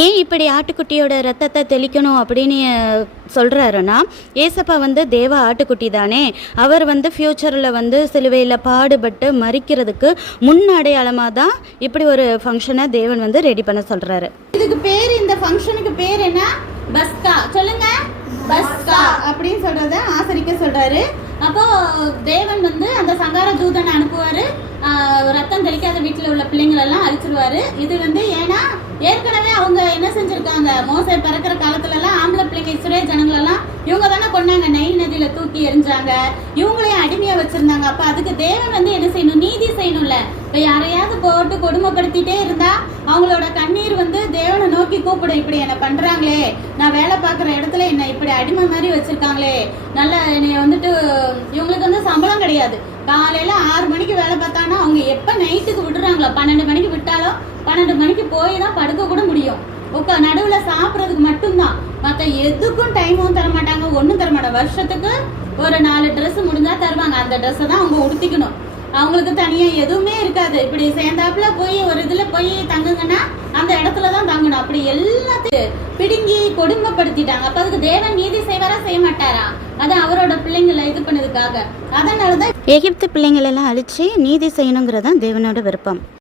ஏன் இப்படி ஆட்டுக்குட்டியோட ரத்தத்தை தெளிக்கணும் அப்படின்னு சொல்கிறாருன்னா, ஏசப்பா வந்து தேவ ஆட்டுக்குட்டி தானே, அவர் வந்து ஃப்யூச்சரில் வந்து சிலுவையில் பாடுபட்டு மறிக்கிறதுக்கு முன் அடையாளமாக தான் இப்படி ஒரு ஃபங்க்ஷனை தேவன் வந்து ரெடி பண்ண சொல்கிறாரு. இதுக்கு பேர், இந்த ஃபங்க்ஷனுக்கு பேர் என்ன? பஸ்கா. சொல்லுங்க, பஸ்கா அப்படின்னு சொல்றத ஆசரிக்க சொல்றாரு. அப்போ தேவன் வந்து அந்த சங்கார தூதனை அனுப்புவாரு, ரத்தம் தெளிக்காத வீட்டில் உள்ள பிள்ளைங்களெல்லாம் அழிச்சிருவாரு. இது வந்து ஏன்னா ஏற்கனவே அவங்க என்ன செஞ்சிருக்காங்க, மோசே பிறக்கிற காலத்துல எல்லாம் ஆம்பளை பிள்ளைங்க இஸ்ரேல் ஜனங்களெல்லாம் இவங்க தானே கொண்டாங்க, நைல் நதியில தூக்கி எரிஞ்சாங்க, இவங்களையும் அடிமையா வச்சிருந்தாங்க. அப்ப அதுக்கு தேவன் வந்து என்ன செய்யணும்? நீதி செய்யணும்ல. இப்ப யாரையாவது போட்டு கொடுமைப்படுத்திட்டே இருந்தா அவங்களோட கண்ணீர் வந்து தேவனை நோக்கி கூப்பிடும், இப்படி என்ன பண்றாங்களே, நான் வேலை பார்க்குற இடத்துல என்ன இப்படி அடிமை மாதிரி வச்சிருக்காங்களே, நல்லா என்னைய வந்துட்டு, இவங்களுக்கு வந்து சம்பளம் கிடையாது, காலையில 6 மணிக்கு வேலை பார்த்தாங்கன்னா அவங்க எப்ப நைட்டுக்கு விடுறாங்களோ 12 மணிக்கு விட்டாலும் 12 மணிக்கு போய் தான் படுக்க கூட முடியும். நடுவுல சாப்பிட்றதுக்கு மட்டும்தான், மற்ற எதுக்கும் டைமும் தர மாட்டாங்க, ஒன்றும் தர மாட்டாங்க. வருஷத்துக்கு ஒரு 4 ட்ரெஸ் முடிஞ்சா தருவாங்க, அந்த ட்ரெஸ்ஸை தான் அவங்க உடுத்திக்கணும். அவங்களுக்கு தனியா எதுவுமே இருக்காது. இப்படி சேர்ந்தாப்புல போய் ஒரு இதுல போய் தங்குங்கன்னா அந்த இடத்துலதான் தங்கணும். அப்படி எல்லாத்தையும் பிடுங்கி கொடுமைப்படுத்திட்டாங்க. அப்ப அதுக்கு தேவன் நீதி செய்வாரா, செய்ய மாட்டாரா? அதான் அவரோட பிள்ளைங்களை இது பண்ணதுக்காக. அதனாலதான் எகிப்து பிள்ளைங்களெல்லாம் அழிச்சு நீதி செய்யணுங்கிறதான் தேவனோட விருப்பம்.